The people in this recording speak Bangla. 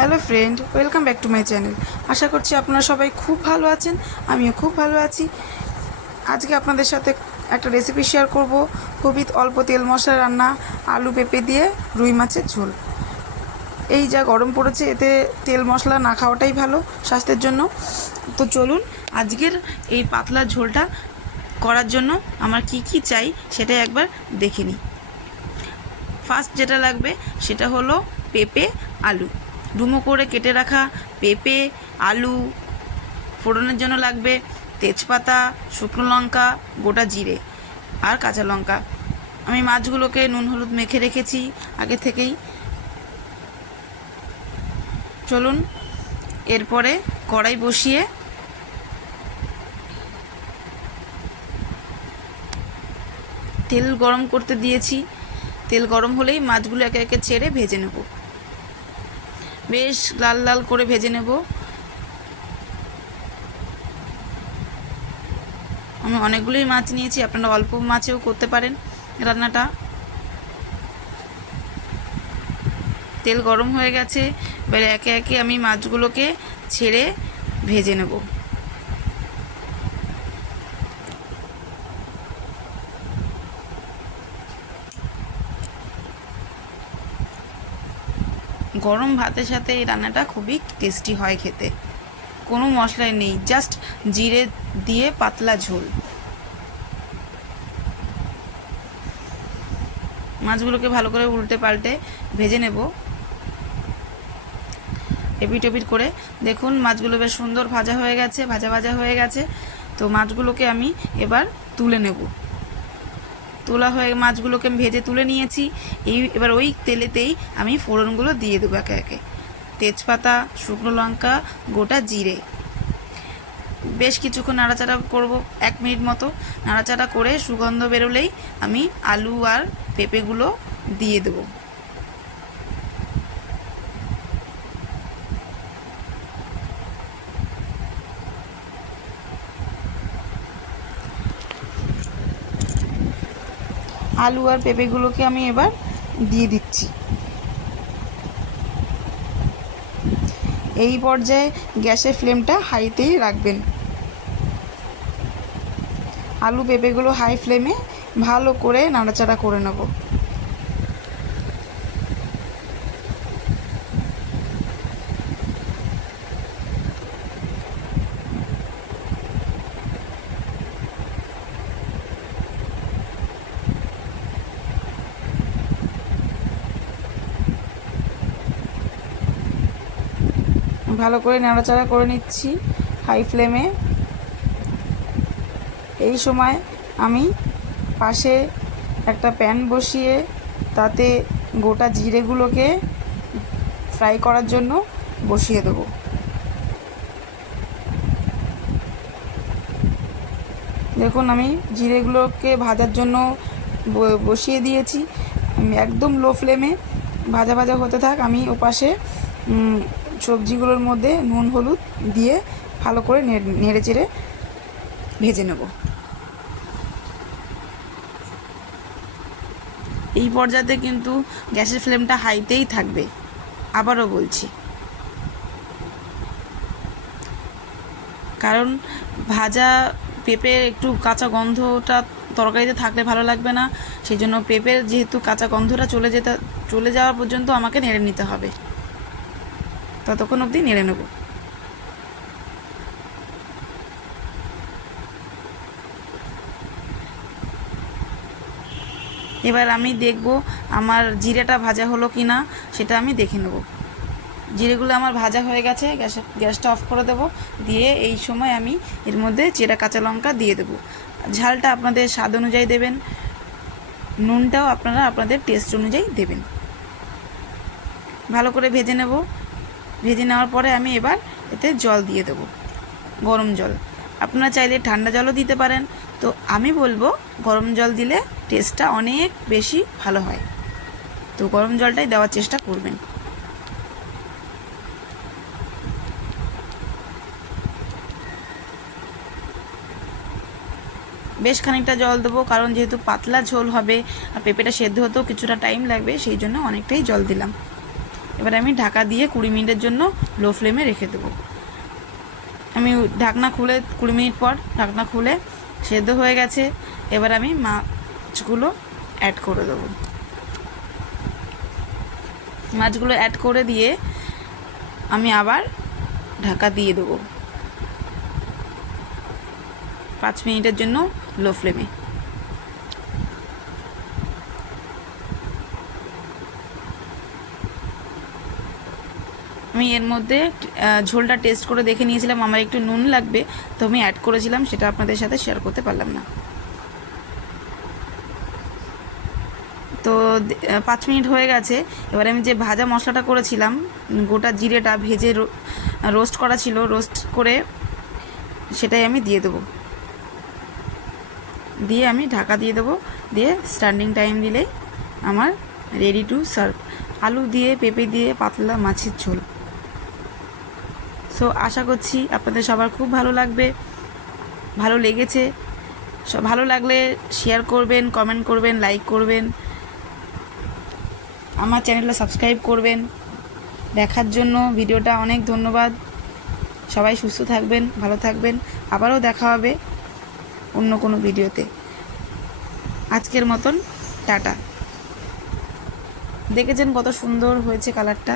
Hello friend, welcome back to my channel. আশা করছি আপনারা সবাই খুব ভালো আছেন, আমিও খুব ভালো আছি। আজকে আপনাদের সাথে একটা রেসিপি শেয়ার করব, খুবই অল্প তেল মশলা রান্না, আলু পেঁপে দিয়ে রুই মাছের ঝোল। এই যা গরম পড়েছে, এতে তেল মশলা না খাওয়াটাই ভালো, স্বাস্থ্যের জন্য। তো চলুন, আজকের এই পাতলা ঝোলটা করার জন্য আমার কি কি চাই সেটা একবার দেখে নিই। ফার্স্ট যেটা লাগবে, সেটা হলো পেঁপে, আলু। ডুমো করে কেটে রাখা পেঁপে, আলু ফোড়নের জন্য লাগবে তেজপাতা, শুকনো লঙ্কা, গোটা জিরে আর কাঁচা লঙ্কা। আমি মাছগুলোকে নুন হলুদ মেখে রেখেছি আগে থেকেই। চলুন, এরপরে কড়াই বসিয়ে তেল গরম করতে দিয়েছি। তেল গরম হলেই মাছগুলো একে একে ছেড়ে ভেজে নেব। বেশ লাল লাল করে ভেজে নেব। আমি অনেকগুলোই মাছ নিয়েছি, আপনারা অল্প মাছেও করতে পারেন রান্নাটা। তেল গরম হয়ে গেছে, এবার একে একে আমি মাছগুলোকে ছেড়ে ভেজে নেব। গরম ভাতের সাথে এই রান্নাটা খুবই টেস্টি হয় খেতে। কোনো মশলাই নেই জাস্ট জিরে দিয়ে পাতলা ঝোল। মাছগুলোকে ভালো করে উল্টে পাল্টে ভেজে নেব। এপিট ওপিট করে দেখুন, মাছগুলো বেশ সুন্দর ভাজা হয়ে গেছে, ভাজা ভাজা হয়ে গেছে। তো মাছগুলোকে আমি এবার তুলে নেব। তোলা হয়ে মাছগুলোকে ভেজে তুলে নিয়েছি। এই এবার ওই তেলেতেই আমি ফোড়নগুলো দিয়ে দেবো একে একে। তেজপাতা, শুকনো লঙ্কা, গোটা জিরে। বেশ কিছুক্ষণ নাড়াচাড়া করব এক মিনিট মতো। নাড়াচাড়া করে সুগন্ধ বেরোলেই আমি আলু আর পেঁপেগুলো দিয়ে দেবো। আলু আর পেঁপেগুলোকে আমি এবার দিয়ে দিচ্ছি। এই পর্যায়ে গ্যাসের ফ্লেমটা হাইতেই রাখবেন। আলু, পেঁপেগুলো হাই ফ্লেমে ভালো করে নাড়াচাড়া করে নেব। ভালো করে নাড়াচাড়া করে নিচ্ছি হাই ফ্লেমে। এই সময় আমি পাশে একটা প্যান বসিয়ে তাতে গোটা জিরেগুলোকে ফ্রাই করার জন্য বসিয়ে দেবো। দেখুন, আমি জিরেগুলোকে ভাজার জন্য বসিয়ে দিয়েছি। একদম লো ফ্লেমে ভাজা ভাজা হতে থাক, আমি ওপাশে সবজিগুলোর মধ্যে নুন, হলুদ দিয়ে ভালো করে নেড়ে চেড়ে ভেজে নেব। এই পর্যায়ে কিন্তু গ্যাসের ফ্লেমটা হাইতেই থাকবে, আবারও বলছি। কারণ ভাজা পেঁপের একটু কাঁচা গন্ধটা তরকারিতে থাকলে ভালো লাগবে না, সেই জন্য পেঁপের যেহেতু কাঁচা গন্ধটা চলে যেতে, চলে যাওয়া পর্যন্ত আমাকে নেড়ে নিতে হবে। ততক্ষণ অবধি নেড়ে নেব। এবার আমি দেখব আমার জিরেটা ভাজা হলো কি না সেটা আমি দেখে নেব। জিরেগুলো আমার ভাজা হয়ে গেছে, গ্যাসে, গ্যাসটা অফ করে দেবো, দিয়ে এই সময় আমি এর মধ্যে চেরা কাঁচা লঙ্কা দিয়ে দেবো। ঝালটা আপনাদের স্বাদ অনুযায়ী দেবেন, নুনটাও আপনারা আপনাদের টেস্ট অনুযায়ী দেবেন। ভালো করে ভেজে নেব। ভেজে নেওয়ার পরে আমি এবার এতে জল দিয়ে দেবো, গরম জল। আপনারা চাইলে ঠান্ডা জলও দিতে পারেন। তো আমি বলব, গরম জল দিলে টেস্টটা অনেক বেশি ভালো হয়। তো গরম জলটাই দেওয়ার চেষ্টা করবেন। বেশ খানিকটা জল দেবো, কারণ যেহেতু পাতলা ঝোল হবে আর পেঁপেটা সেদ্ধ হতেও কিছুটা টাইম লাগবে, সেই জন্য অনেকটাই জল দিলাম। এবার আমি ঢাকা দিয়ে কুড়ি মিনিটের জন্য লো ফ্লেমে রেখে দেবো। আমি ঢাকনা খুলে কুড়ি মিনিট পর ঢাকনা খুলে সেদ্ধ হয়ে গেছে। এবার আমি মাছগুলো অ্যাড করে দেবো। মাছগুলো অ্যাড করে দিয়ে আমি আবার ঢাকা দিয়ে দেবো। পাঁচ মিনিটের জন্য লো ফ্লেমে আমি এর মধ্যে ঝোলটা টেস্ট করে দেখে নিয়েছিলাম, আমার একটু নুন লাগবে, তো আমি অ্যাড করেছিলাম, সেটা আপনাদের সাথে শেয়ার করতে পারলাম না। তো পাঁচ মিনিট হয়ে গেছে, এবার আমি যে ভাজা মশলাটা করেছিলাম, গোটা জিরেটা ভেজে রোস্ট করা ছিল রোস্ট করে সেটাই আমি দিয়ে দেবো। দিয়ে আমি ঢাকা দিয়ে দেবো, দিয়ে স্ট্যান্ডিং টাইম দিলেই আমার রেডি টু সার্ভ আলু দিয়ে, পেঁপে দিয়ে, পাতলা মাছের ঝোল। সো আশা করছি আপনাদের সবার খুব ভালো লাগবে, ভালো লেগেছে। ভালো লাগলে শেয়ার করবেন কমেন্ট করবেন লাইক করবেন। আমার চ্যানেলটা সাবস্ক্রাইব করবেন। দেখার জন্য ভিডিওটা অনেক ধন্যবাদ। সবাই সুস্থ থাকবেন, ভালো থাকবেন। আবারও দেখা হবে অন্য কোনো ভিডিওতে। আজকের মতন টাটা। দেখেছেন কত সুন্দর হয়েছে কালারটা